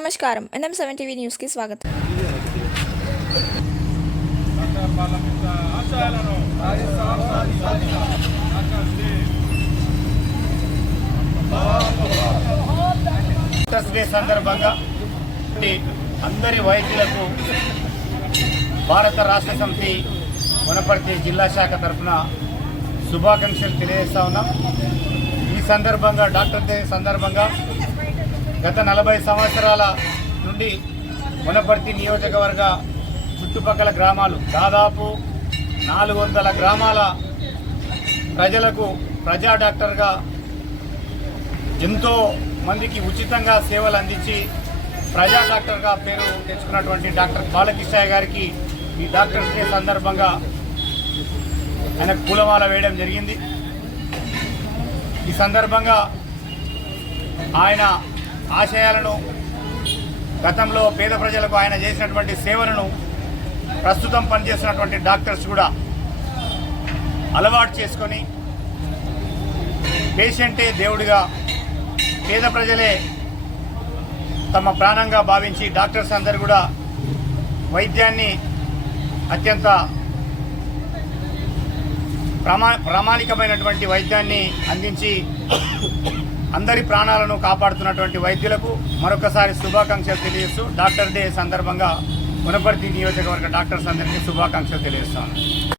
నమస్కారం. NM7 TV న్యూస్కి స్వాగతం. డే సందర్భంగా అందరి వైద్యులకు భారత రాష్ట్ర సమితి వనపర్తి జిల్లా శాఖ తరఫున శుభాకాంక్షలు తెలియజేస్తా ఉన్నాం. ఈ సందర్భంగా డాక్టర్ డే సందర్భంగా గత 40 సంవత్సరాల నుండి వనపర్తి నియోజకవర్గ చుట్టుపక్కల గ్రామాలు దాదాపు 400 గ్రామాల ప్రజలకు ప్రజా డాక్టర్గా ఎంతో మందికి ఉచితంగా సేవలు అందించి ప్రజా డాక్టర్గా పేరు తెచ్చుకున్నటువంటి డాక్టర్ బాలకృష్ణయ్య గారికి ఈ డాక్టర్ డే సందర్భంగా ఆయనకు పూలమాల వేయడం జరిగింది. ఈ సందర్భంగా ఆయన ఆశయాలను, గతంలో పేద ప్రజలకు ఆయన చేసినటువంటి సేవలను ప్రస్తుతం పనిచేస్తున్నటువంటి డాక్టర్స్ కూడా అలవాటు చేసుకొని పేషెంటే దేవుడిగా, పేద ప్రజలే తమ ప్రాణంగా భావించి డాక్టర్స్ అందరూ కూడా వైద్యాన్ని అత్యంత ప్రామాణికమైనటువంటి వైద్యాన్ని అందించి అందరి ప్రాణాలను కాపాడుతున్నటువంటి వైద్యులకు మరొకసారి శుభాకాంక్షలు తెలియజేస్తూ డాక్టర్ డే సందర్భంగా వనపర్తి నియోజకవర్గ డాక్టర్స్ అందరికీ శుభాకాంక్షలు తెలియజేస్తాను.